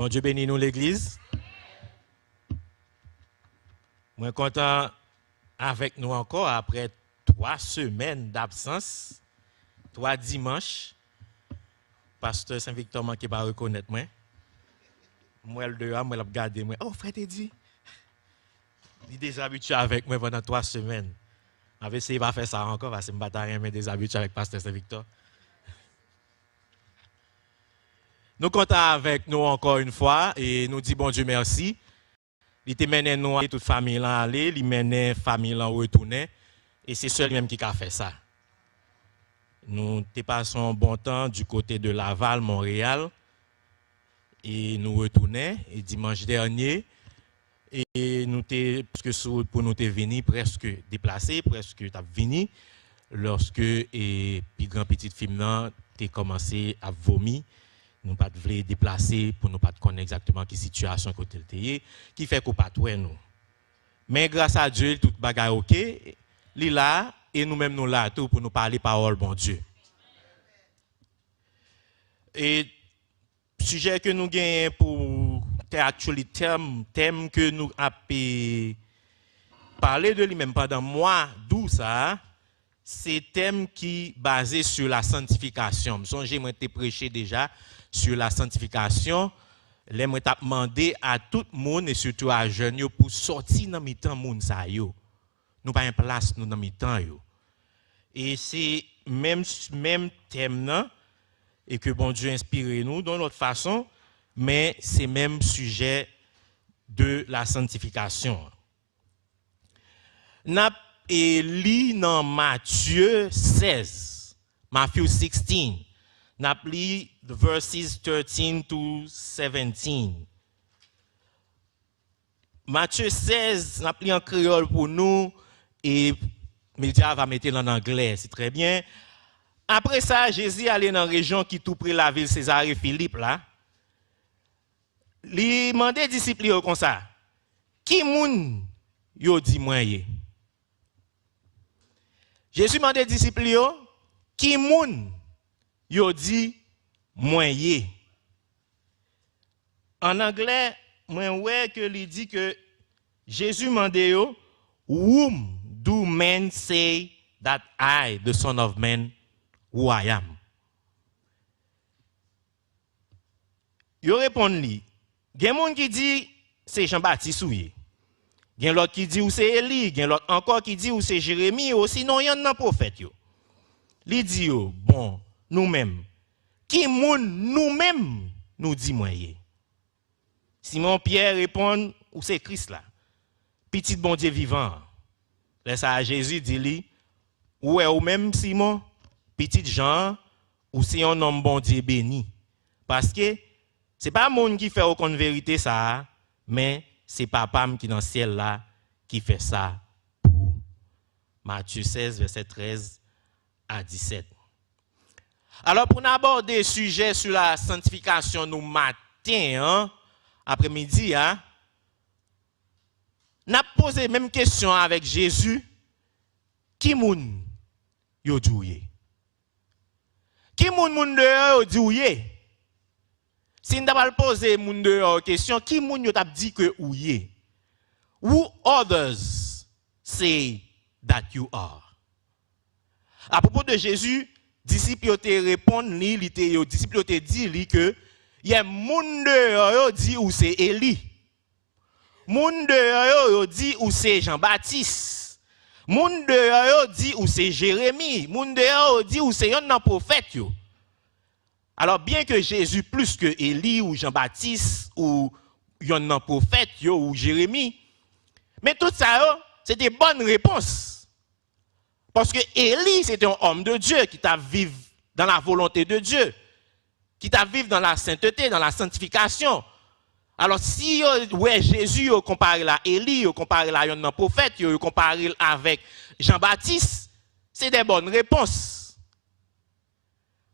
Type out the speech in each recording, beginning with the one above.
Bon Dieu bénit nous l'église. Moi suis content avec nous encore après 3 semaines d'absence, 3 dimanches. Pasteur Saint-Victor manque pas reconnaître moi. Moi le dehors, moi l'a regarder moi. Oh frère Teddy. Il est déjà habitué avec moi pendant 3 semaines. On va essayer de faire ça encore parce que je me bataille mais des habitués avec Pasteur Saint-Victor. Nous comptons avec nous encore une fois et nous disons bon Dieu merci. Il te mené nous toute famille là aller, il mené famille là retourner et c'est seul même qui a fait ça. Nous te passons un bon temps du côté de Laval, Montréal et nous retournons et dimanche dernier et nous te presque pour nous te venir presque déplacé, presque t'a venu lorsque et puis grand petite fille là t'es commencé à vomir. Nous pas voulu déplacer pour nous pas connaître exactement quelle situation côté le théier qui fait qu'on pas toi nous. Mais grâce à Dieu tout bagaille OK, li là et nous-mêmes nous là tout pour nous parler parole bon Dieu. Et sujet que nous gagnons pour thème que nous a parler de lui-même pendant mois d'où ça c'est thème qui basé sur la sanctification. Songez moi t'ai prêché déjà sur la sanctification. Les moi t'a demandé à tout le monde et surtout à jeunes pour sortir dans mi-temps monde ça yo. Nous pas en place nous dans mi-temps yo. Et c'est même thème là et que bon Dieu inspire nous d'une autre façon, mais c'est même sujet de la sanctification. N'a et lit dans Matthieu 16, Matthew 16. N'a lit the verses 13 to 17. Matthieu 16, n'a lit en créole pour nous et média va mettre en anglais, c'est très bien. Après ça, Jésus allait dans la région qui tout près la ville Césarée Philippe là. Il demandait aux disciples comme ça. Qui moun yo dit moi yé? Jésus demandait aux disciples qui moun yo dit moi yé? En anglais, moi ouais que il dit que Jésus demandait whom do men say that I, the Son of Man, who I am? Yo répond li. Gen moun qui dit c'est Jean-Baptiste ou yé. Gen l'autre qui dit ou c'est Élie, gen l'autre encore qui dit ou c'est Jérémie ou sinon yon nan prophète yo. Li dit yo, bon, nous-mêmes. Qui moun nous-mêmes nous dit moi yé? Simon Pierre répond ou c'est Christ là. Petit bon Dieu vivant. Laisse à Jésus dit li, ou est ou même Simon, petit Jean ou c'est un homme bon Dieu béni. Parce que c'est pas monde qui fait aucune vérité ça, mais c'est papa qui dans le ciel là qui fait ça pour Matthieu 16 verset 13 à 17. Alors pour aborder le sujet sur la sanctification nous matin après-midi n'a posé même question avec Jésus. Qui moun yo douye? Qui moun dehors yo douye? Si nous avons posé moun dehors question, qui moun yo t'a dit que ouye? Who others say that you are? À propos de Jésus, disciples te répondent disciples te dit que y a moun dehors yo dit ou c'est Élie. Moun dehors yo dit ou c'est Jean-Baptiste. Moun dehors yo dit ou c'est Jérémie. Moun dehors yo dit ou c'est un prophète yo. Alors, bien que Jésus, plus que Élie ou Jean-Baptiste ou un prophète ou Jérémie, mais tout ça, c'est des bonnes réponses. Parce que Élie, c'était un homme de Dieu qui t'a vécu dans la volonté de Dieu, qui t'a vécu dans la sainteté, dans la sanctification. Alors, si Jésus comparé à Élie, comparé à un prophète, comparé avec Jean-Baptiste, c'est des bonnes réponses.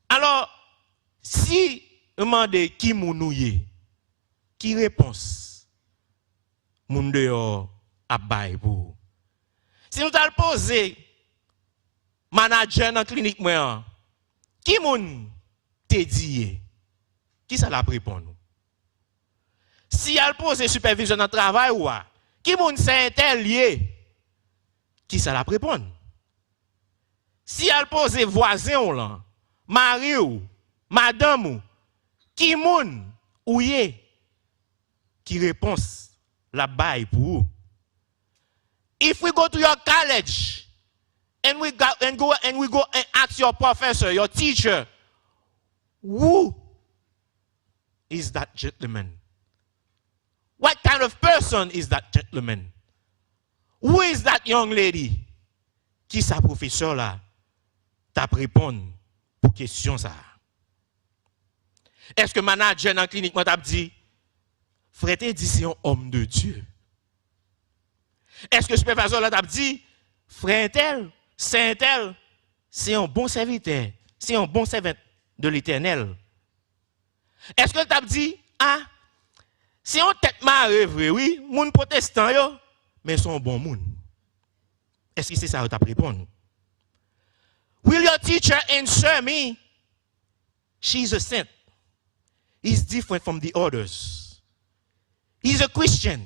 Alors, si on demande qui mounouye, qui réponse moun dehors a bay pour. Si nous t'al poser manager dans clinique moi, qui moun te dit? Qui ça la répond nous? Si elle pose supervision dans le travail, ou qui moun c'est un tel lié, qui ça la répond? Si elle pose voisin ou là, mari ou, madame ou, qui moun ou yé, qui réponse la baille pour vous? If we go to your college and we go and ask your professor, your teacher, who is that gentleman? What kind of person is that gentleman? Who is that young lady? Qui sa professeur là t'a répondre pour question ça? Est-ce que manager dans la clinique t'a dit frère dit c'est un homme de Dieu? Est-ce que le superviseur là t'a dit frère tel, saint tel, c'est un bon serviteur, c'est un bon servant de l'Éternel? Est-ce que t'a dit ah c'est un tête marée vrai oui, moun protestant yo, mais sont bon moun? Est-ce que c'est ça que t'a répondre? Will your teacher answer me? She's a saint. He's different from the others. He's a Christian.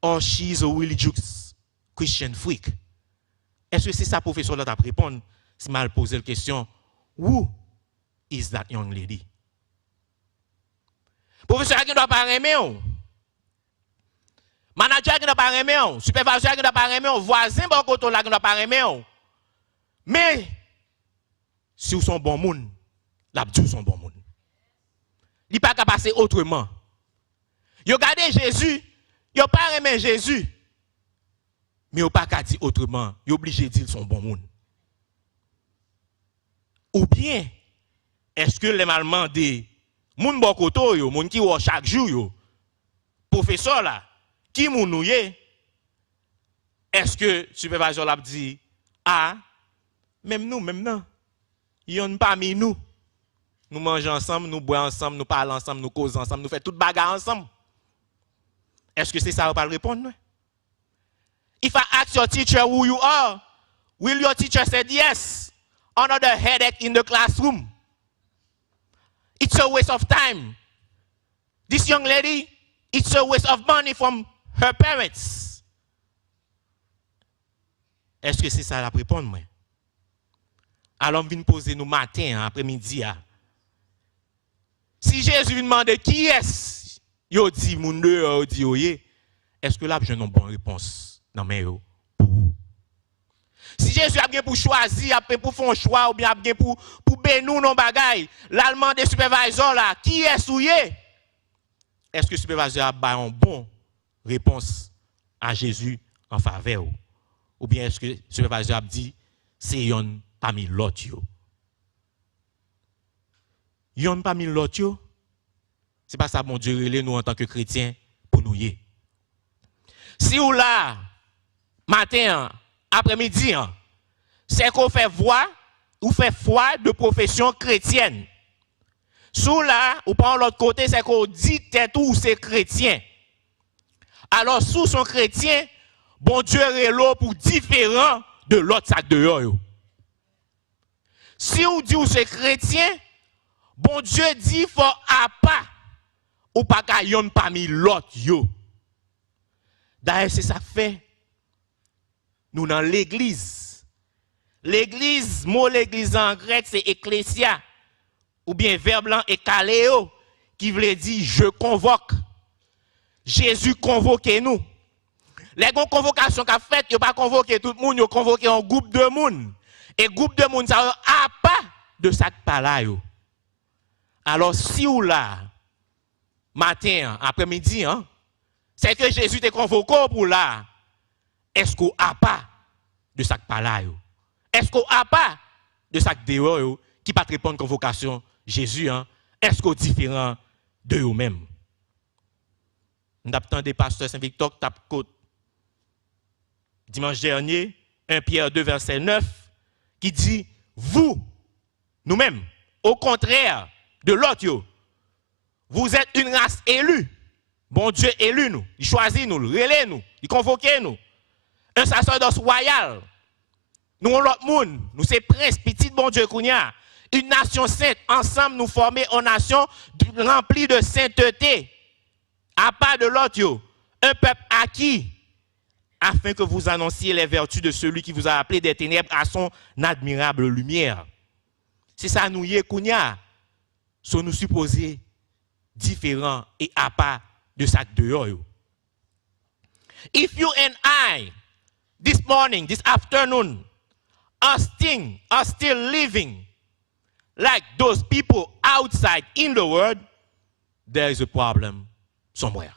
Or she's a religious Christian freak. Est-ce que c'est ça professeur là t'a répondre si mal posé la question? Who is that young lady? Professeur qui doit pas aimer ou? Manager qui doit pas aimer ou? Superviseur qui doit pas aimer ou? Voisin bon côté là qui doit pas aimer ou? Mais si vous sont bon monde, l'abdou sont bon monde. Il pas qu'à passer autrement. Yo regardez Jésus, yo pas aimer Jésus. Mais yo pas qu'à dire autrement, yo obligé de dire son bon monde. Ou bien est-ce que les mal mandé moun bon koto yo, moun ki wo chaque jour yo, professeur là, qui moun nouye? Est-ce que superviseur l'a dit ah même nous même non, yon parmi nous. Nous mangeons ensemble, nous boivons ensemble, nous parlons ensemble, nous causons ensemble, nous faisons toute bagarre ensemble. Est-ce que c'est ça ou pas le répondre? If I ask your teacher who you are, will your teacher say yes? Another headache in the classroom. It's a waste of time. This young lady, it's a waste of money from her parents. Est-ce que c'est ça la répondre? Moi? Alors, on vient poser nous matin, après-midi. Si Jésus demande qui est-ce, il dit moun dehors, dit oye, est-ce que là j'ai une bonne réponse dans mes yo? Si Jésus a bien pour choisir, après pour faire un choix ou bien a bien pour bénou non bagay, l'allemand des superviseurs là, qui est souillé? Est-ce que le superviseur a une bonne réponse à Jésus en faveur? Ou bien est-ce que le superviseur a dit c'est yon parmi l'autre yo? Yon parmi l'autre yo, c'est pas ça bon Dieu relé nous en tant que chrétiens pour nous y. Si ou là matin après-midi c'est qu'on fait voix ou fait foi de profession chrétienne. Sous là ou par l'autre côté c'est qu'on dit tête ou c'est chrétien. Alors sous son chrétien, bon Dieu relé pour différent de l'autre sac de yo. Si ou dit ou c'est chrétien, bon Dieu dit faut à pas ou pas qu'à yon parmi l'autre yo. D'ailleurs c'est ça fait nous dans l'église. L'église, mot l'église en grec c'est ecclesia ou bien verbe blanc ekaleo qui veut dire je convoque. Jésus convoque nous. Les convocations qu'a fait, il pas convoqué tout le monde, il convoqué un groupe de monde. Et groupe de monde ça a pas de ça pas là yo. Alors si ou là matin après-midi c'est que Jésus te convoqué pour là. Est-ce qu'on a pas de ça pas là yo? Est-ce qu'on a pas de ça dehors yo qui pas répondre convocation Jésus est-ce qu'on différent de eux-mêmes? Nous avons des pasteurs Saint-Victor tape côte dimanche dernier 1 Pierre 2 verset 9 qui dit vous nous-mêmes au contraire de l'autre yo, vous êtes une race élue. Bon Dieu élu nous, il choisit nous, il relève nous, il convoque nous. Un sacerdoce royal. Nous l'autre monde, nous c'est prince petit bon Dieu kounya. Une nation sainte, ensemble nous former une nation remplie de sainteté. à part de l'autre, un peuple acquis, afin que vous annonciez les vertus de celui qui vous a appelé des ténèbres à son admirable lumière. C'est ça, nous y est, Kounia, sont nous supposés différents et à part de ça dehors. If you and I, this morning, this afternoon, are still living like those people outside in the world, there is a problem somewhere.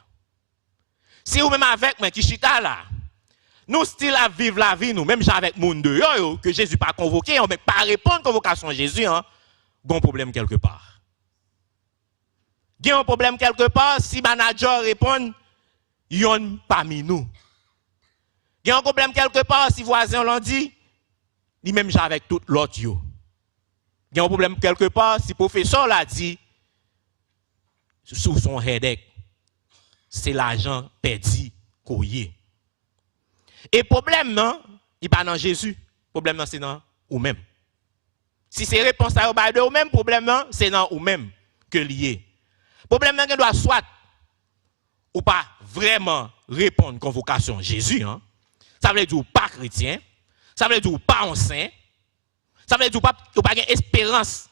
Si vous même avec moi qui chita là, nous still à vivre la vie, nous, même avec monde dehors, que Jésus pas convoqué, on ne pas répondre à la convocation de Jésus, il y a un problème quelque part. Il y a un problème quelque part, si manager répond, il y a parmi nous. Il y a un problème quelque part, si voisin l'ont dit, il même avec tout l'autre. Il y a un problème quelque part, si professeur l'a dit, sous son headache, c'est l'argent perdu qu'on y est. Et problème, non, il n'est pas dans Jésus. Problème, non, c'est dans vous-même. Si c'est réponse à vous-même, problème, non, c'est dans vous-même que lié. Problème, non, doit soit ou pas vraiment répondre à la convocation de Jésus. Hein? Ça veut dire pas chrétien. Ça veut dire pas saint. Ça veut dire pas espérance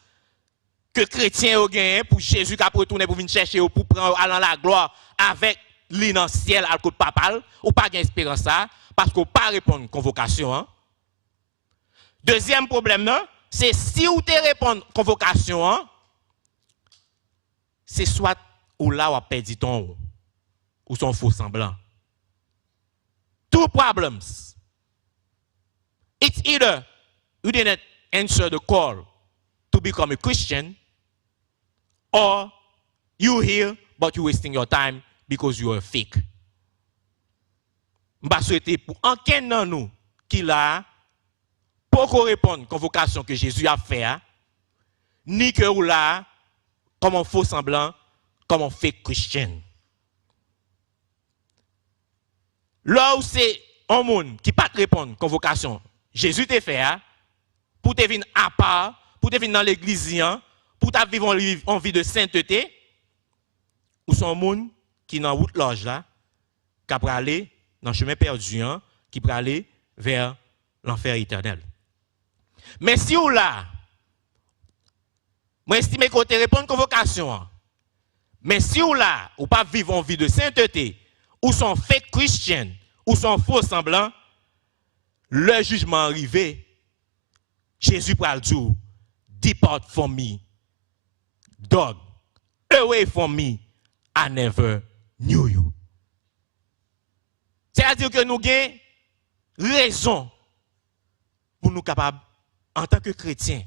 que chrétien a gagné pour Jésus qui a retourné pour venir chercher pour prendre allant la gloire avec lui dans le ciel à le côté papal. Ou pas espérance ça. Parce qu'on ne peut pas répondre à la convocation. Hein? Deuxième problème, c'est si vous te répondez à la convocation, hein, c'est soit ou là ou perdu ton ou son faux semblant. Two problems. It's either you didn't answer the call to become a Christian, or you here but you're wasting your time because you are fake. Je souhaite pour aucun de nous qui l'a pour répondre à la convocation que Jésus a fait, ni que ou là comme un faux semblant, comme un fake Christian. Là où c'est un monde qui ne peut pas répondre à la convocation Jésus t'a fait, pour te venir à part, pour te venir dans l'église, pour te vivre en vie de sainteté, ou son monde qui est dans la route large là, qui peut aller dans le chemin perdu, qui peut aller vers l'enfer éternel. Mais si ou là, moi estime que tu réponds à la convocation, mais si ou là, ou pas vivre en vie de sainteté, ou sont fake Christian, ou sont faux semblants, le jugement arrivé, Jésus pral dire, depart from me, dog, away from me, I never knew you. C'est-à-dire que nous avons raison pour nous capables, en tant que chrétiens,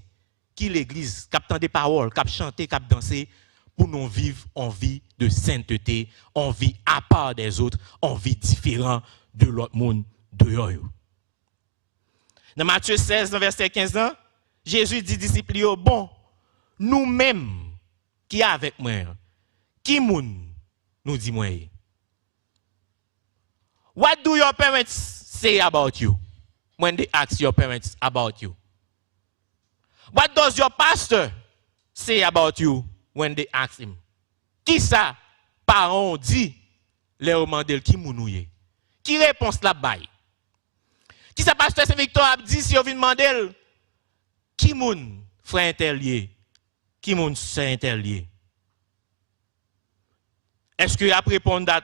qui l'église, qui des paroles, qui chanter, qui danser, pour nous vivre en vie de sainteté, en vie à part des autres, en vie différente de l'autre monde dehors. Dans Matthieu 16, verset 15, Jésus dit disciples, bon, nous-mêmes qui est avec moi, qui moun nous dit moi? What do your parents say about you when they ask your parents about you? What does your pastor say about you when they ask him? Qui ça, parents dit, les remandel qui mounouye? Qui réponse la baille? Qui ça, pasteur Saint-Victor a dit si on vient demander, qui moun frère interlié? Qui moun sœur interlié? Est-ce que après répondre à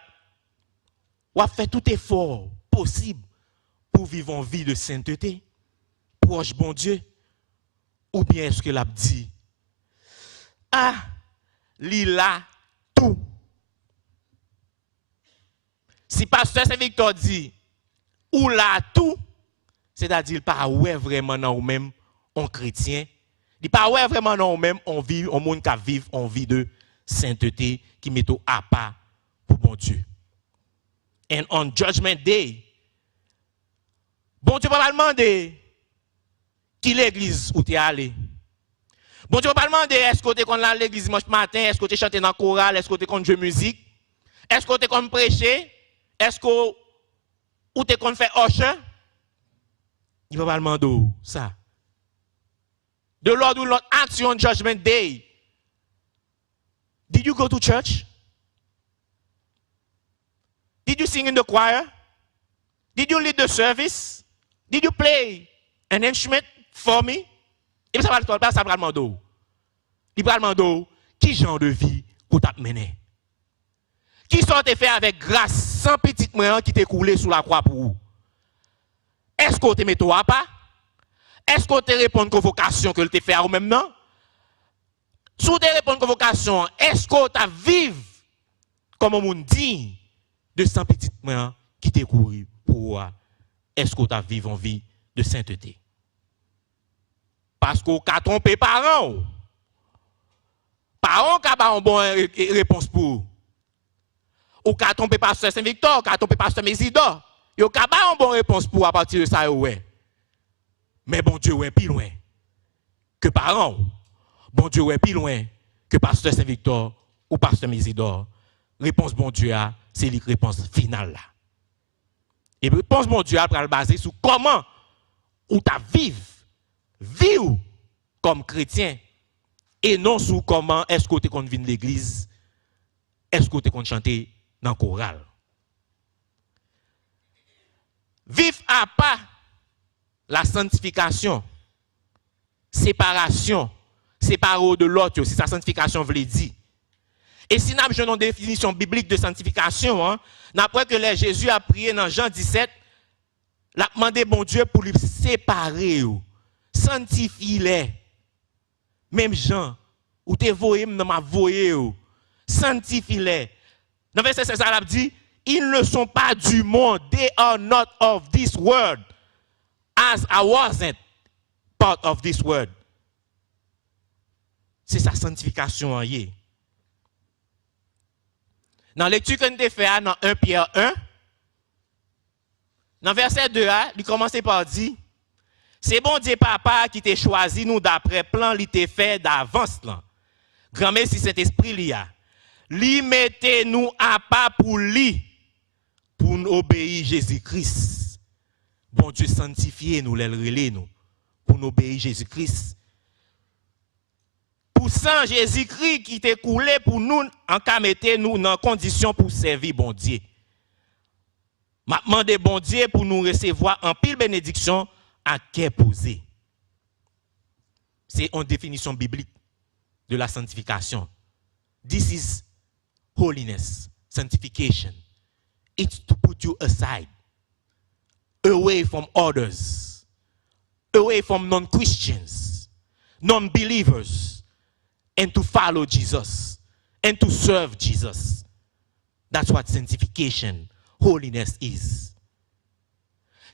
ou a fait tout effort possible pour vivre en vie de sainteté, proche bon Dieu, ou bien est-ce que l'a dit, ah, il a tout. Si pasteur Saint-Victor dit, ou l'a tout, c'est-à-dire pas ouais vraiment dans nous-mêmes, on chrétien, il pas ouais vraiment dans nous-mêmes, on vit, on monde qui vivre en vie de sainteté, qui met au à part pour bon Dieu. And on Judgment Day, bon Dieu va pas demander qui l'église où tu es allé. Bon Dieu va pas demander est-ce que tu es à l'église dimanche matin, est-ce que tu chantes dans le choral, est-ce que tu es jouer musique, est-ce que tu es prêcher, est-ce que tu es faire usher. Il va pas demander ça. The Lord will not ask you on Judgment Day. Did you go to church? Did you sing in the choir? Did you lead the service? Did you play an instrument for me? Et puis ça va le demander. Il va demander qui genre de vie pour t'a mener. Qui sont te fait avec grâce sans petit moyen qui t'est coulé sous la croix pour vous? Est-ce qu'on te met toi pas? Est-ce qu'on te répond à une convocation que te fait à vous-même non? Si tu réponds à une convocation, est-ce qu'on t'a vivre comme on dit de sans petit moyen qui t'est couru pour vous? Est-ce qu'on t'a vivre en vie de sainteté? Parce qu'on a trompé parents. Parents qui ont une bonne réponse pour vous. Ou qu'a trompé pasteur Saint-Victor, qu'a trompé pasteur Mésidor. Yo qu'a pas une bonne réponse pour à partir de ça ouais. Mais bon Dieu ouais plus loin que parents. Bon Dieu ouais plus loin que pasteur Saint-Victor ou pasteur Mésidor. Réponse bon Dieu c'est la réponse finale là. Et réponse bon Dieu après le baser sur comment ou ta vivre comme chrétien et non sur comment est-ce que tu compte venir l'église, est-ce que tu compte chanter dans le choral. Vivre à pas la sanctification, séparation, séparer de l'autre, si sa sanctification veut dire. Et si nous avons une définition biblique de sanctification, après que Jésus a prié dans Jean 17, il a demandé bon Dieu pour lui séparer, sanctifier-les. Même Jean, ou te voyé, dans ma voyé, sanctifier-les. Dans le verset 16, ça dit, ils ne sont pas du monde, they are not of this world, as I wasn't part of this world. C'est sa sanctification. Dans la lecture que nous avons fait dans 1 Pierre 1, dans verset 2, il commence par dire, c'est bon Dieu papa qui t'a choisi nous d'après plan qui t'a fait d'avance. Grand merci Saint-Esprit liya. Li mettez nous à pas pour lui, pour nous obéir Jésus-Christ. Bon Dieu sanctifié nous, relais nous, pour nous obéir Jésus-Christ. Pour sang Jésus-Christ qui t'est coulé pour nous, en cas mettez nous dans condition pour servir bon Dieu. M'a demandé bon Dieu pour nous recevoir en pile bénédiction à quai posé. C'est une définition biblique de la sanctification. This is holiness, sanctification. It's to put you aside, away from others, away from non-Christians, non-believers, and to follow Jesus, and to serve Jesus. That's what sanctification, holiness is.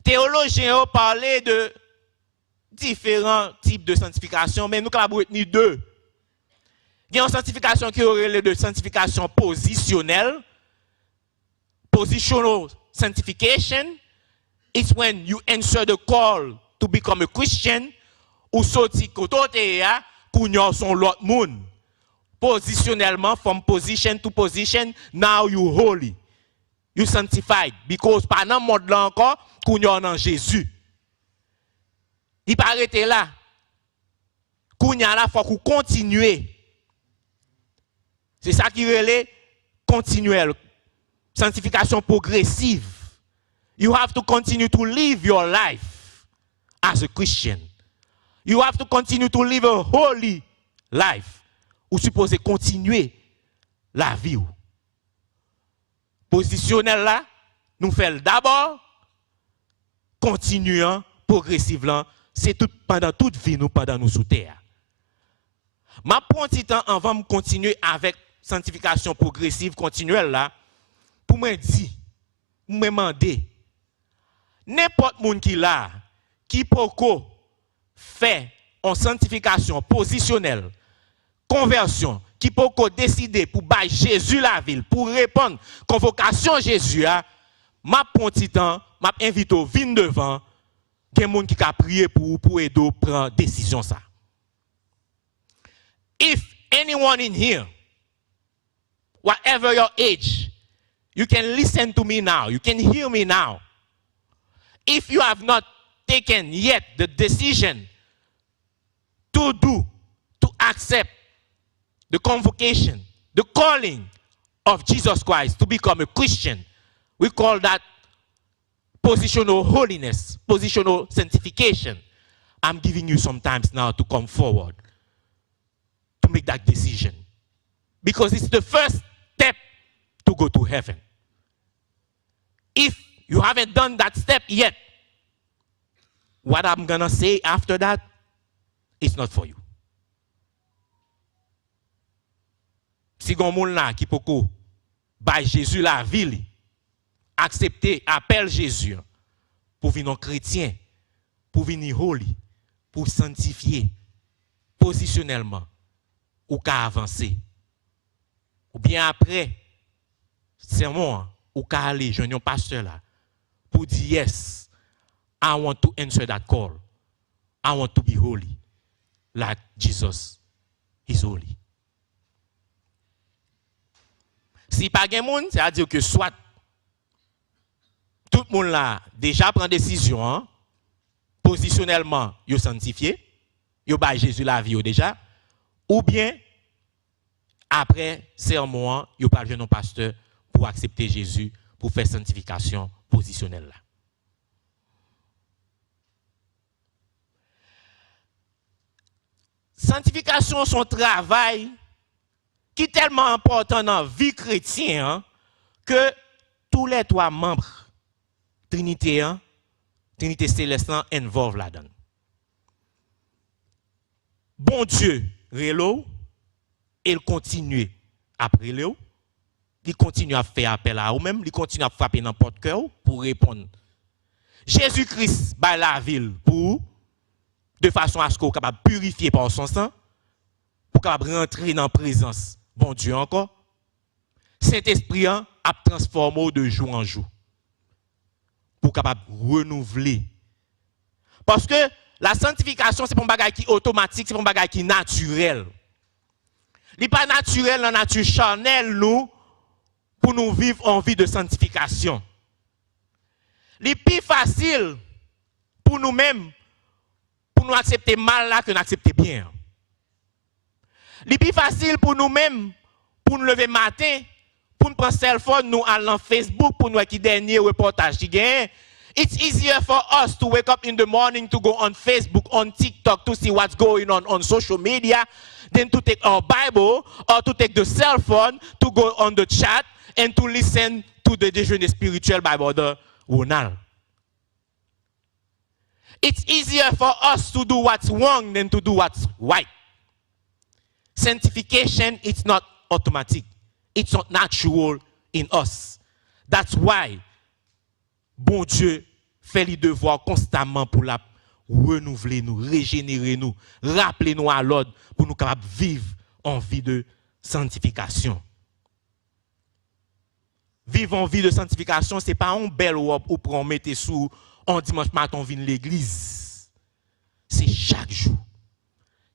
Théologiens ont parlé de différents types de sanctification, mais nous avons retenu deux. Il y a une sanctification qui aurait de sanctification positionnelle. Positional sanctification is when you answer the call to become a Christian ou sorti côté ya kounyo son l'autre monde. Positionnellement, from position to position, now you holy. You sanctified because pendant monde là encore kounyo dans Jésus. Il pas arrêter là. Kounya là faut qu'on continue. C'est ça qui relève continuel. Sanctification progressive. You have to continue to live your life as a Christian. You have to continue to live a holy life. Ou supposez continuer la vie. Positionnel là, nous faisons d'abord, continuant progressivement, c'est tout pendant toute vie nous pendant nous sous terre. Ma prends un petit temps avant de continuer avec sanctification progressive continuelle là, pour me dire, me demander, n'importe monde qui là, qui peut faire en sanctification positionnelle, conversion, qui peut décider pour bailler Jésus la ville, pour répondre convocation Jésus, m'a prend un petit temps, m'a invité au vin devant, qu'il y a des gens qui a prié pour aider prendre décision ça. If anyone in here, whatever your age, you can listen to me now, you can hear me now. If you have not taken yet the decision to accept the convocation, the calling of Jesus Christ to become a Christian, We call that positional holiness, positional sanctification. I'm giving you some time now to come forward to make that decision. Because it's the first step to go to heaven. If you haven't done that step yet, what I'm going to say after that is not for you. Si gon moun la qui poko bay Jésus la vie, accepter appel Jésus pour venir chrétien, pour venir holy, pour sanctifier positionnellement ou qu'à avancer. Ou bien après sermon ou qu'à aller joindre un pasteur là pour dire yes, I want to answer that call. I want to be holy like Jesus is holy. Si pas gen moun, c'est-à-dire que soit tout le monde là déjà prend décision, hein, positionnellement, yo sanctifié, yo ba Jésus la vie déjà, ou bien après sermon, yo pas jeune pasteur pour accepter Jésus pour faire sanctification positionnelle là. Sanctification son travail qui est tellement important dans la vie chrétienne hein, que tous les trois membres Trinité céleste involvent là-dedans. Bon Dieu, relo, il continue après lui, il continue à faire appel à vous-même, il continue à frapper dans votre cœur pour répondre. Jésus-Christ bat la ville pour de façon à ce qu'on soit capable de purifier par son sang, pour capable rentrer dans la présence. Bon Dieu encore. Saint-Esprit a transformé de jour en jour. Pour capable renouveler. Parce que la sanctification, c'est pas un bagage qui est automatique, c'est pas un bagage qui est naturel. Il n'est pas naturel dans la nature charnelle, nous, pour nous vivre en vie de sanctification. Il est plus facile pour nous-mêmes, pour nous accepter mal là que nous accepter bien. Il est plus facile pour nous-mêmes, pour nous lever matin, pour nous prendre téléphone, nous aller dans Facebook, pour nous qui dernier reportage qui gagne. It's easier for us to wake up in the morning to go on Facebook, on TikTok, to see what's going on social media, than to take our Bible or to take the cell phone to go on the chat and to listen to the déjeuner spirituel by Brother Ronald. It's easier for us to do what's wrong than to do what's right. Sanctification, it's not automatic. It's not natural in us. That's why bon Dieu fait les devoirs constamment pour la renouveler nous, régénérer nous, rappeler nous à l'ordre pour nous capables vivre en vie de sanctification. Vivre en vie de sanctification, ce n'est pas une belle robe ou pour en mettre sous un dimanche matin, on vient de l'église. C'est chaque jour,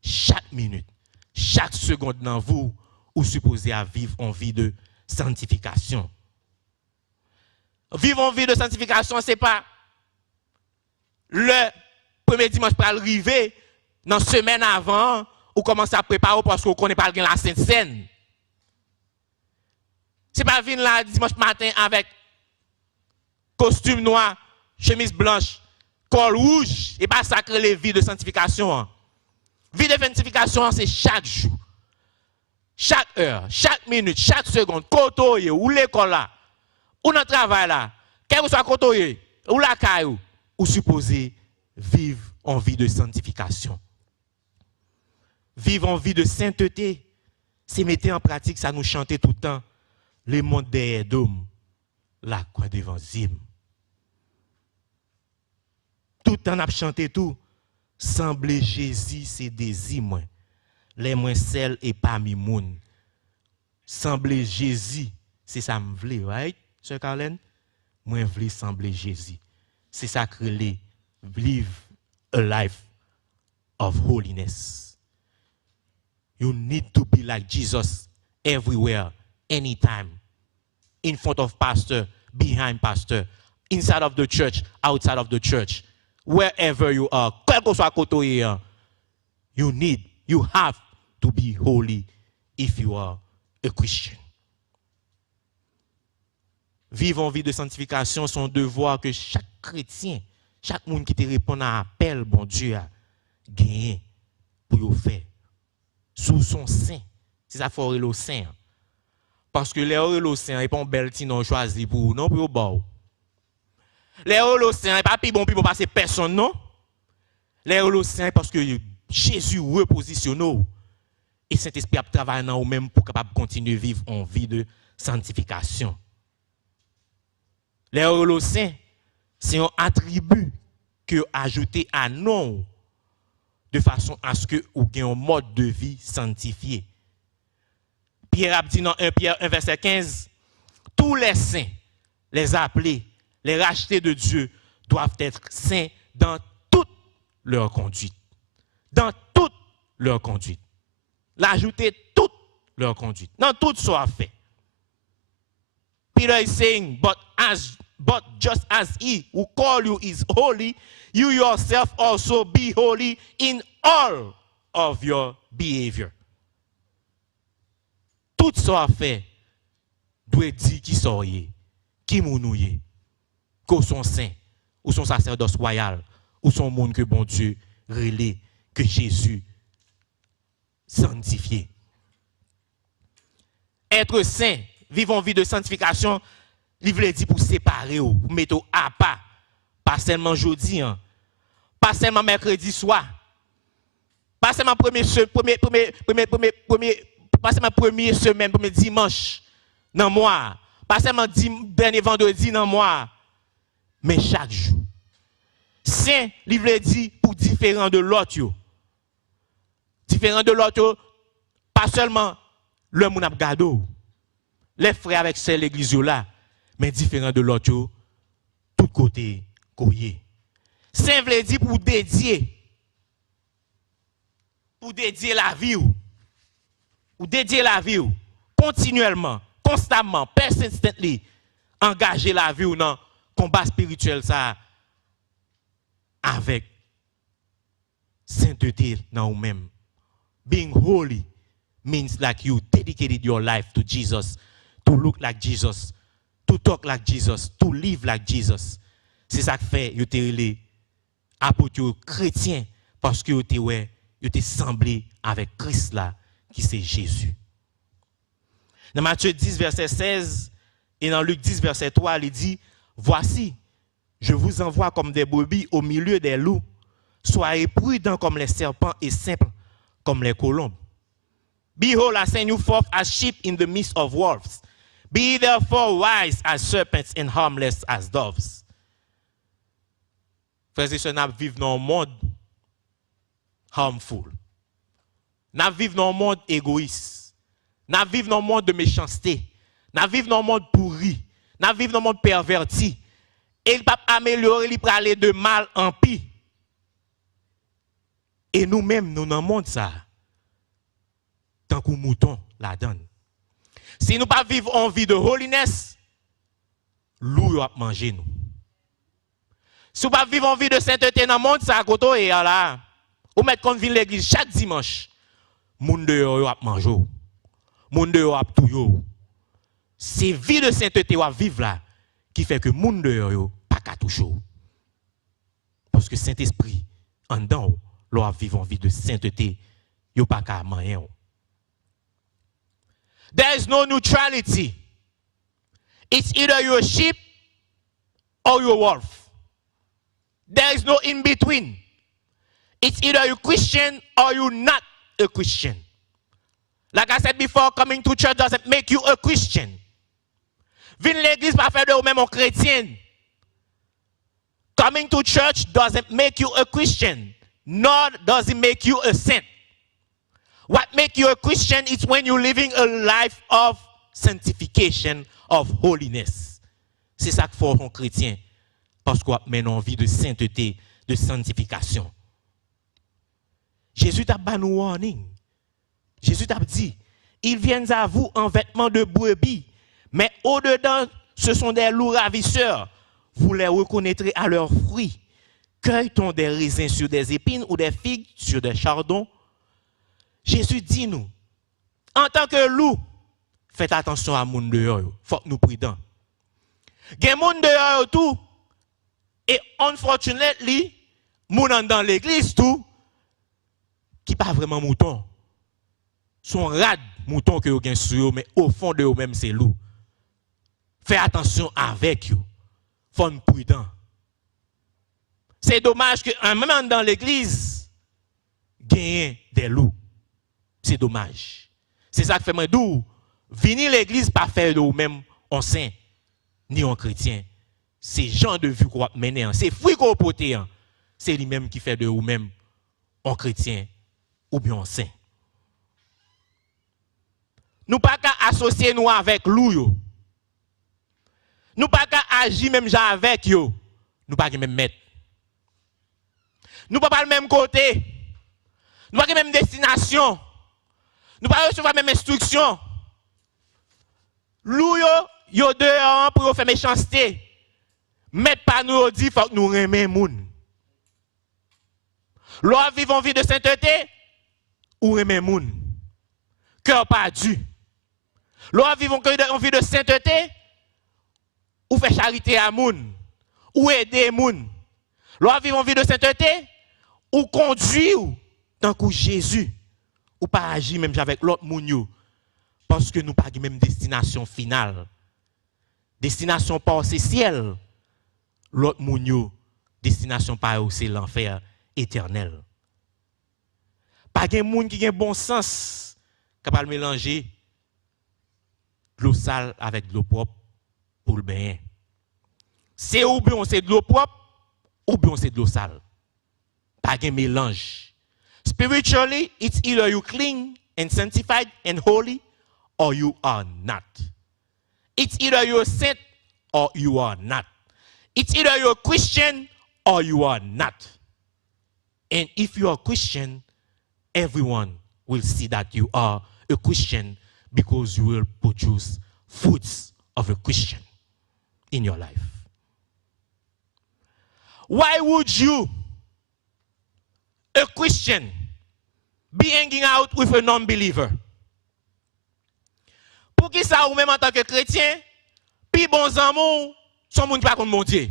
chaque minute, chaque seconde dans vous, ou supposé à vivre en vie de sanctification. Vivre en vie de sanctification, ce n'est pas le premier dimanche pour arriver, dans la semaine avant, ou commencer à préparer parce qu'on ne connaît pas la Sainte Seine. Ce n'est pas venir là dimanche matin avec costume noir, chemise blanche, col rouge, et pas sacrer les vies de sanctification. Vie de sanctification, c'est chaque jour, chaque heure, chaque minute, chaque seconde, côté ou l'école là, ou dans le travail là, quel que soit côté ou la caillou, ou supposé vivre en vie de sanctification. Vivre en vie de sainteté, c'est mettre en pratique, ça nous chanter tout le temps. Le monde des dômes, la croix devant Zim. Tout le temps, on a chanté tout. Semblez Jésus, c'est des moi. Les moins seuls et parmi moun. Semblez Jésus, c'est ça me vle, right, Sir Carlen? Moi vle sembler Jésus. C'est ça que les live a life of holiness. You need to be like Jesus everywhere, anytime. In front of pastor, behind pastor, inside of the church, outside of the church. Wherever you are, quel que soit côté, you have to be holy if you are a Christian. vivre en vie de sanctification, son devoir que chaque chrétien, chaque monde qui te répond à l'appel, bon Dieu, a gagné pour le faire. Sous son sein. C'est ça qu'il faut le sein. Parce que les le sein, n'est pas un bel petit nom choisi pour non pour le bas. Les le sein, n'est pas plus bon pour passer personne, non. Les le sein, parce que Jésus repositionne et Saint-Esprit a travaillé dans nous-mêmes pour capable continuer à vivre en vie de sanctification. Les le sein, c'est un attribut que ajouté à nous de façon à ce que vous ayez un mode de vie sanctifié. Pierre a dit dans 1 Pierre 1 verset 15, tous les saints, les appelés, les rachetés de Dieu doivent être saints dans toute leur conduite. Dans toute leur conduite. L'ajouter toute leur conduite. Dans tout soit fait. Peter is saying, but just as he who called you is holy, you yourself also be holy in all of your behavior. Tout ça fait doit dire qui soyez, qui mounouye, que son saint, ou son sacerdoce royal, ou son monde que bon Dieu relais, que Jésus sanctifié. Être saint, vivre en vie de sanctification, il veut dire pour séparer, pour mettre à part, pas seulement jeudi, pas seulement mercredi soir, pas seulement première semaine, premier dimanche dans le mois, pas seulement dernier vendredi dans le mois, mais chaque jour. Saint, il veut dire pour différent de l'autre. Différent de l'autre, pas seulement le moun ap gado, les frères avec celle l'église là, mais différent de l'autre, tout côté koye. Saint veut dire pour dédier la vie ou dédier la vie continuellement, constamment, persistently, engager la vie ou dans combat spirituel ça avec sainteté dans vous-même. Being holy means like you dedicated your life to Jesus, to look like Jesus, to talk like Jesus, to live like Jesus. C'est ça qui fait que vous êtes apôtre chrétien parce que vous êtes semblé avec Christ là, qui c'est Jésus. Dans Matthieu 10, verset 16 et dans Luc 10, verset 3, il dit, voici, je vous envoie comme des brebis au milieu des loups. Soyez prudents comme les serpents et simples comme les colombes. Behold, I send you forth as sheep in the midst of wolves. Be therefore wise as serpents and harmless as doves. Frères et sœurs, nous vivons dans un monde harmful. Nous vivons dans un monde égoïste. Nous vivons dans un monde de méchanceté. Nous vivons dans un monde pourri. Nous vivons dans un monde perverti. Et il ne peut pas améliorer, il peut aller de mal en pire. Et nous-mêmes, nous dans le monde ça. Tant que mouton la donne. Si nous ne pas vivre en vie de holiness, loup va manger nous. Si nous ne pas vivre en vie de sainteté dans le monde, ça à côté et là, ou mettre qu'on vient l'église chaque dimanche, monde dehors va manger. Monde dehors va tout. C'est vie de sainteté va vivre là qui fait que monde dehors pas qu'à toucher. Parce que Saint-Esprit en dedans, l'on vivre en vie de sainteté, yo pas qu'à manger. There is no neutrality. It's either you're a sheep or you're a wolf. There is no in between. It's either you're Christian or you're not a Christian. Like I said before, coming to church doesn't make you a Christian. Venir l'église pas faire de vous-même un chrétien. Coming to church doesn't make you a Christian, nor does it make you a saint. What makes you a Christian is when you're living a life of sanctification, of holiness. C'est ça qu'il faut un chrétien. Parce qu'on mène en vie de sainteté, de sanctification. Jésus t'a donné un warning. Jésus t'a dit, ils viennent à vous en vêtements de brebis, mais au-dedans, ce sont des loups ravisseurs. Vous les reconnaîtrez à leurs fruits. Cueille-t-on des raisins sur des épines ou des figues sur des chardons? Jésus dit nous, en tant que loup, faites attention à mon dehors, faut que nous prudents. Il y a des gens dehors tout. Et unfortunately, moun dans l'église tout, qui pas vraiment mouton. Son rad mouton que vous avez sur eux, mais au fond de eux-mêmes, c'est loup. Faites attention avec eux. Faut être prudent. C'est dommage que même dans l'église, gagne des loups. C'est dommage. C'est ça que fait moi d'où venir l'église pas faire de vous-même en saint ni en chrétien. C'est genre de vie qu'on mener, c'est fruit qu'on porte, c'est lui-même qui fait de vous-même en chrétien ou bien en saint. Nous pas qu'à associer nous avec loup. Nous pas qu'à agir même genre avec yo. Nous pas qu'à même mettre. Nous pas le même côté. Nous pas la même destination. Nous pas recevoir la même instruction. Loup yo dehors pour faire méchanceté. Mettre pas nous dit faut que nous remet moun. L'on vivre en vie de sainteté ou remet moun. Cœur pas dû. L'on vivre en vie de sainteté ou faire charité à moun ou aider moun. L'on vivre en vie de sainteté ou conduire tant que Jésus ou pas agir même avec l'autre moun yo parce que nous pas même destination finale. Destination par ce ciel. L'autre moun yo destination par c'est l'enfer éternel. Pas gen moun qui a bon sens capable mélanger l'eau sale avec l'eau propre pour le bain. C'est ou bien c'est de l'eau propre ou bien c'est de l'eau sale. Pas gen mélange. Spiritually, it's either you clean and sanctified and holy or you are not. It's either you're saint or you are not. It's either you're a Christian or you are not. And if you are a Christian, everyone will see that you are a Christian because you will produce fruits of a Christian in your life. Why would you, a Christian, be hanging out with a non-believer? Pour qui ça ou même en tant que chrétien, puis bons amours, sont gens qui ne connaissent pas Dieu.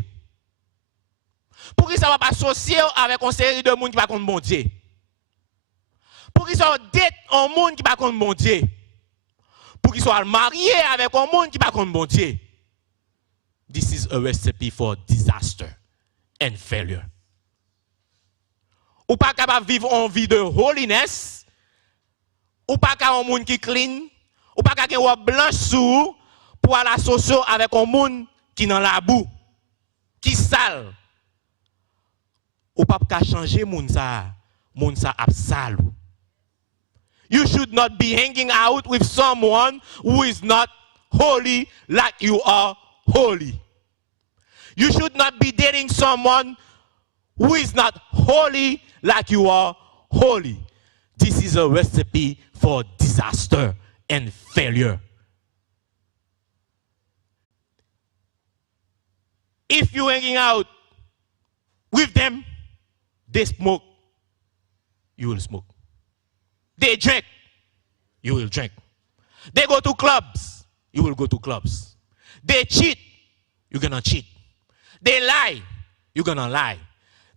Pour qui ça va pas associer avec une série de gens qui ne connaissent pas Dieu. Pour qui ça date un monde qui ne connaissent pas Dieu. Pour qui soit marié avec un monde qui ne connaissent pas Dieu. This is a recipe for disaster and failure. Ou pas capable de vivre en vie de holiness. Ou pas capable un monde qui clean. Ou pas capable de blanche sous pour aller associer avec un monde qui dans la boue, qui sale. Ou pas qu'à changer moun sa ap sale. You should not be hanging out with someone who is not holy like you are holy. You should not be dating someone who is not holy like you are holy. This is a recipe for disaster and failure. If you're hanging out with them, they smoke, you will smoke. They drink, you will drink. They go to clubs, you will go to clubs. They cheat, you're gonna cheat. They lie, you're gonna lie.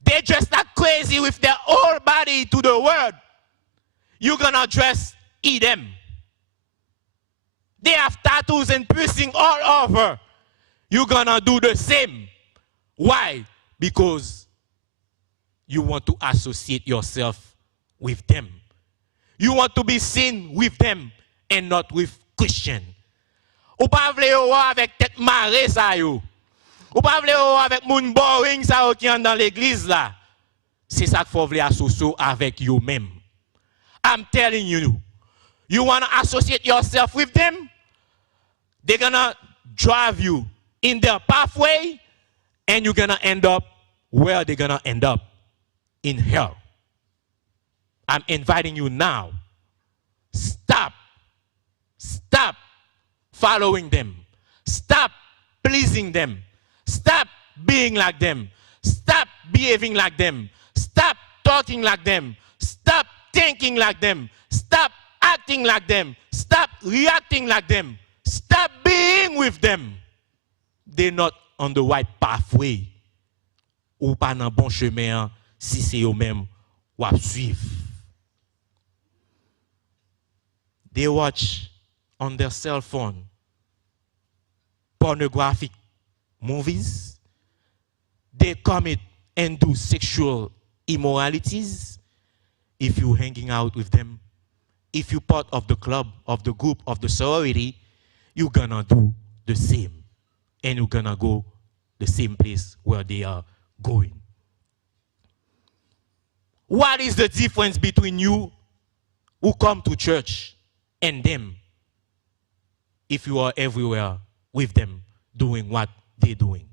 They dress like crazy with their whole body to the world, you're gonna dress them. They have tattoos and piercing all over. You're gonna do the same. Why? Because you want to associate yourself with them. You want to be seen with them and not with Christian. Ou pas vle yo avec tête marée ça yo. Ou pas vle yo avec moun boring ça qui est dans l'église là. C'est ça qu'il faut vle associer avec you même. I'm telling you. You want to associate yourself with them? They're gonna drive you in their pathway, and you're gonna end up where they're gonna end up, in hell. I'm inviting you now. Stop following them. Stop pleasing them. Stop being like them. Stop behaving like them. Stop talking like them. Stop thinking like them. Stop acting like them. Stop reacting like them. Stop being with them. they're not on the right pathway. Ou pas dans bon chemin si c'est eux-mêmes ou à suivre. They watch on their cell phone pornographic movies. They commit and do sexual immoralities. If you're hanging out with them, if you're part of the club, of the group, of the sorority, you're gonna do the same. And you're gonna go the same place where they are going. What is the difference between you who come to church and them if you are everywhere with them doing what they're doing?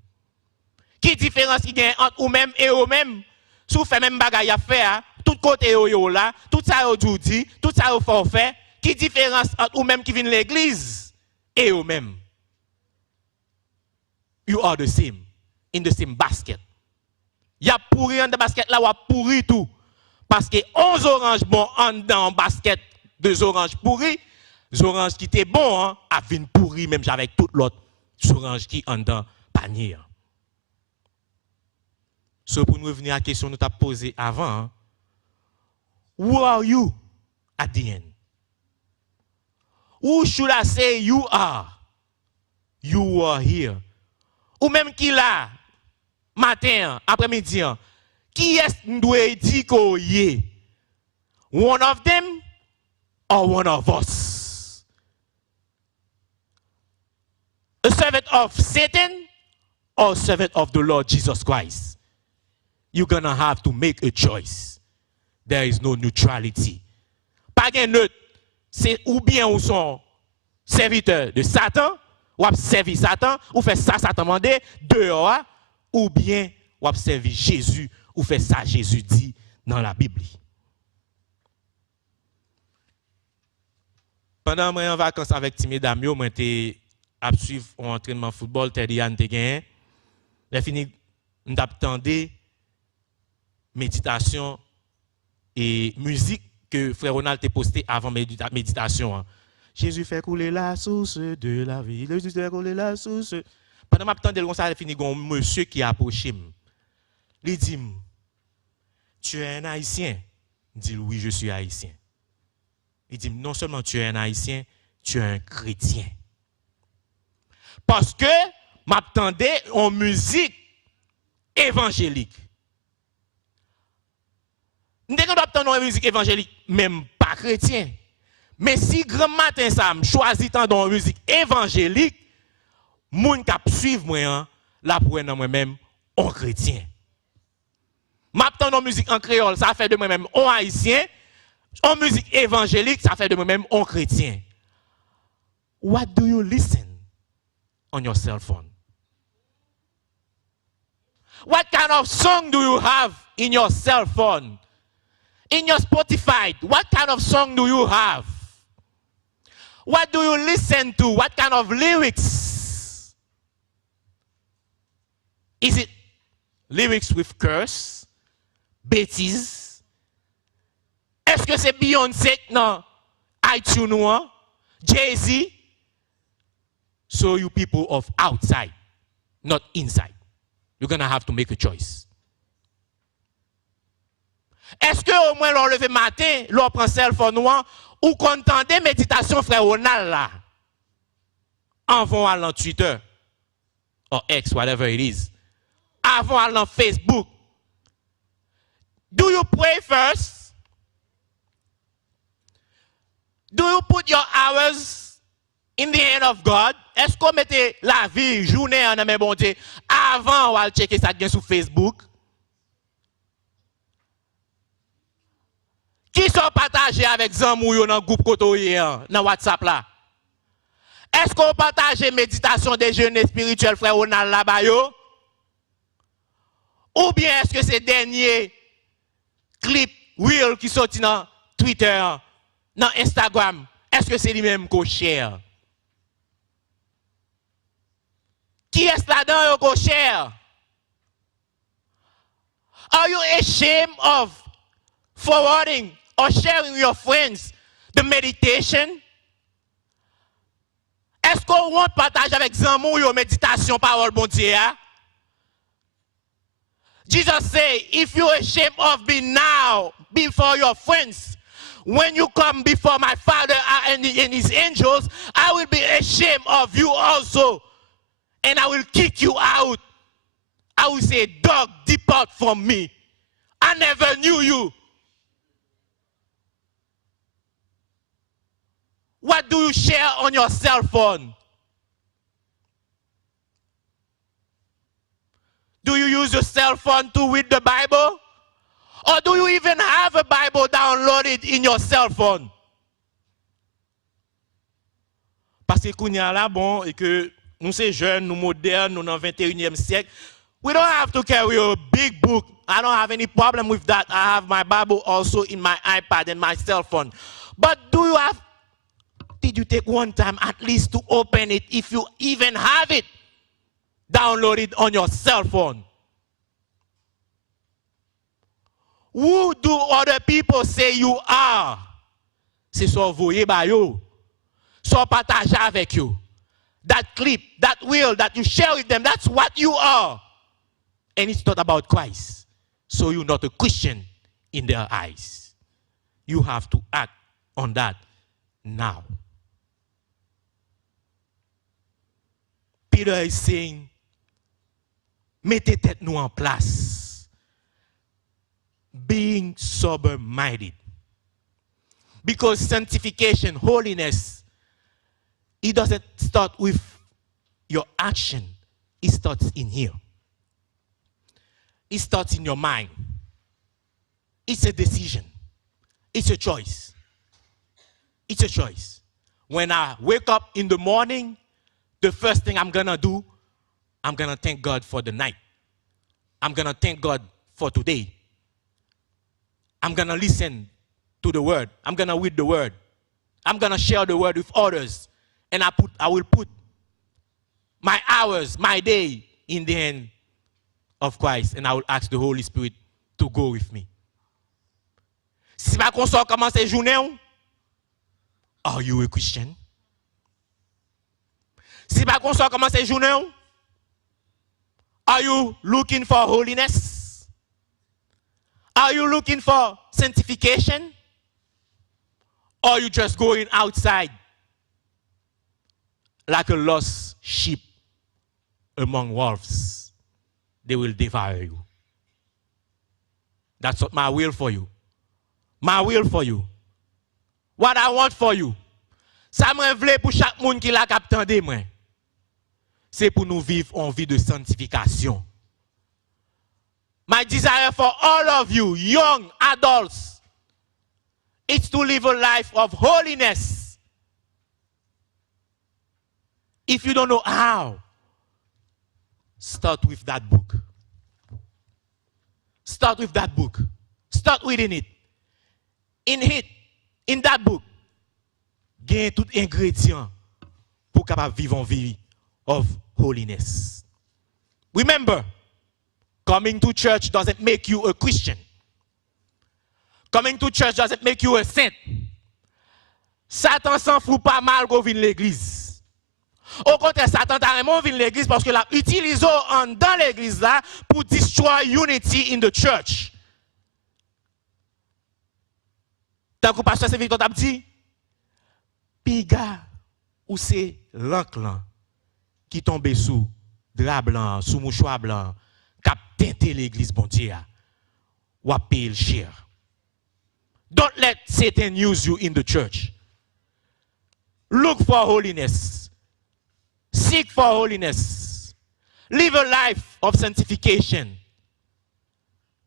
Qui différence il y a entre ou-même et eux-mêmes? Si vous faites même bagaille à faire, tout côté yo là, tout ça yo dit, tout ça yo forfait, qui différence entre ou-même qui viennent l'église et eux-mêmes? You are the same, in the same basket. Y a pourri dans le basket là, ou a pourri tout. Parce que 11 oranges bon en dans basket, 2 oranges pourris, les oranges qui étaient bons, hein, a vinn pourri même avec tout l'autre oranges qui en dans panier. So pour nous revenir à la question que nous t'avons posée avant, hein, who are you at the end? Who should I say you are? You are here. Ou même qui là, matin, après-midi, qui est-ce que nous devons dire qu'on y est? One of them or one of us? A servant of Satan or a servant of the Lord Jesus Christ? You're going to have to make a choice. There is no neutrality. Pas de neutre. C'est ou bien ou son serviteur de Satan, ou a servi Satan, ou fait ça Satan mandé dehors, ou bien ou a servi Jésus, ou fait ça Jésus dit dans la Bible. Pendant que je suis en vacances avec Timé Damio, je suis à suivre un entraînement de football, Teddy Yann te gagné. J'ai fini d'attendre méditation et musique que Frère Ronald t'a posté avant méditation. Jésus fait couler la source de la vie. Jésus fait couler la source. Pendant que j'attendais le concert, il fini un monsieur qui a approché. Il dit, tu es un Haïtien? Il dit, oui, je suis Haïtien. Il dit, non seulement tu es un Haïtien, tu es un chrétien. Parce que m'attendais en musique évangélique. Nous devons attendre une musique évangélique, même pas chrétien. Mais si grand matin ça me choisit dans une musique évangélique, moun k'ap suivre moi la pour moi-même en chrétien. M'attend dans musique en créole, ça fait de moi-même en haïtien. En musique évangélique, ça fait de moi-même en chrétien. What do you listen on your cell phone? What kind of song do you have in your cell phone? In your Spotify, what kind of song do you have? What do you listen to? What kind of lyrics? Is it lyrics with curse? Bêtises? Est-ce que c'est Beyoncé dans iTunes? Jay-Z? So you people of outside, not inside. You're going to have to make a choice. Est-ce que au moins l'on levé matin, l'on prend cell phone ou contenter méditation frère Ronald là? Avant aller dans Twitter or X, whatever it is. Avant aller dans Facebook. Do you pray first? Do you put your hours in the hand of God? Est-ce qu'on mette la vie, journée en main bon Dieu avant ou aller checker ça sur Facebook? Qui sont partagés avec Zamou dans le groupe Kotoye, dans WhatsApp là? Est-ce qu'on partage méditation déjeuner spirituel, frère Ronald là-bas? Ou bien est-ce que ces derniers clips, reels qui sortent dans Twitter, dans Instagram, est-ce que c'est lui-même qu'on share? Qui est là-dedans qu'on share? Are you ashamed of forwarding or sharing with your friends the meditation? Est-ce qu'on want partager avec Zamou yo méditation parole bon Dieu? Jesus say, if you're ashamed of me now before your friends, when you come before my Father and his angels, I will be ashamed of you also. And I will kick you out. I will say, dog, depart from me. I never knew you. What do you share on your cell phone? Do you use your cell phone to read the Bible? Or do you even have a Bible downloaded in your cell phone? Parce que kounya là bon et que nous sommes jeunes, nous modernes, nous dans le 21e siècle, we don't have to carry a big book. I don't have any problem with that. I have my Bible also in my iPad and my cell phone. But did you take one time at least to open it if you even have it downloaded on your cell phone? Who do other people say you are? C'est ça voyez ba yo. So partage avec you. That clip, that will that you share with them, that's what you are. And it's not about Christ. So you're not a Christian in their eyes. You have to act on that now. Peter is saying, mettez tête nous en place. Being sober-minded. Because sanctification, holiness, it doesn't start with your action. It starts in here. It starts in your mind. It's a decision. It's a choice. It's a choice. When I wake up in the morning, the first thing I'm going to do, I'm going to thank God for the night. I'm going to thank God for today. I'm going to listen to the word. I'm going to read the word. I'm going to share the word with others. And I will put my hours, my day in the hand of Christ. And I will ask the Holy Spirit to go with me. Si pas qu'on sort commencer journée, are you a Christian? Si pas qu'on sort commencer journée, are you looking for holiness? Are you looking for sanctification? Or are you just going outside like a lost sheep among wolves? They will devour you. That's what my will for you. My will for you. What I want for you. Ça me vle pour chaque monde qui la capte de moi. C'est pour nous vivre en vie de sanctification. My desire for all of you, young adults, is to live a life of holiness. If you don't know how, start with that book. Start with that book. Start reading it. In that book, gain tout ingrédient pour capable vivre en vie of holiness. Remember, coming to church doesn't make you a Christian. Coming to church doesn't make you a saint. Satan s'en fout pas mal qu'on vienne l'église. Au contraire, Satan t'a vraiment venu l'église parce que l'a utilisé dans l'église là pour destroy unity in the church. Tant que pasteur c'est Victor t'a dit, piga ou c'est l'encre qui tombe sous drap blanc, sous mouchoir blanc, cap teinté l'église bon Dieu. Ou payer le cher. Don't let Satan use you in the church. Look for holiness. Seek for holiness. Live a life of sanctification.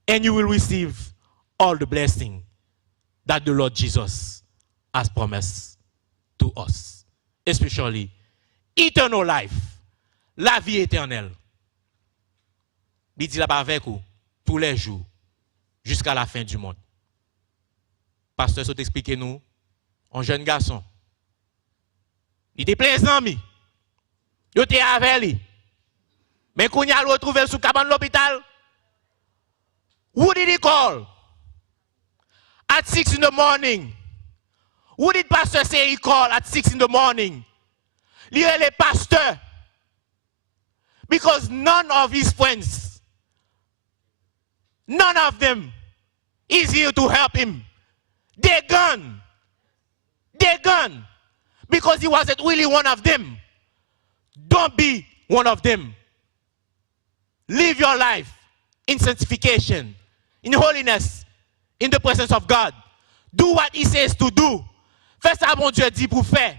And you will receive all the blessing that the Lord Jesus has promised to us. Especially eternal life. La vie éternelle. Il dit là-bas avec vous tous les jours jusqu'à la fin du monde. Pasteur, saute expliquez nous, un jeune garçon. Il était plein d'amis. Il était avec lui. Mais quand il a retrouvé sous cabane de l'hôpital, who did he call? At 6 in the morning. Who did pastor say he called at 6 in the morning? Lire les pasteurs. Because none of his friends, none of them is here to help him. They're gone. They're gone. Because he wasn't really one of them. Don't be one of them. Live your life in sanctification, in holiness, in the presence of God. Do what he says to do. Fais ça, mon Dieu dit pour faire.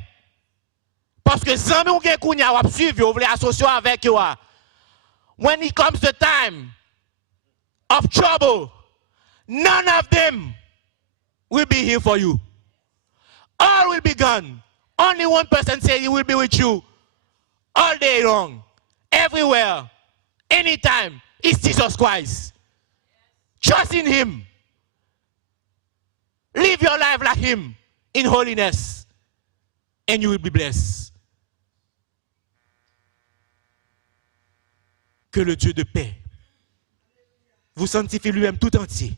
Parce que zami ou gen kounya wap suivi ou vle asosyo avec yo. When it comes the time of trouble, none of them will be here for you. All will be gone. Only one person said he will be with you all day long, everywhere, anytime. It's Jesus Christ. Trust in him. Live your life like him in holiness, and you will be blessed. Que le Dieu de paix vous sanctifie lui-même tout entier.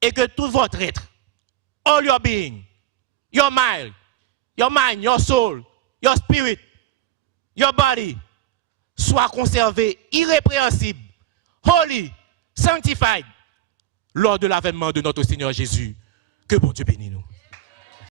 Et que tout votre être, all your being, your mind, your soul, your spirit, your body, soit conservé irrépréhensible, holy, sanctified, lors de l'avènement de notre Seigneur Jésus. Que bon Dieu bénisse nous.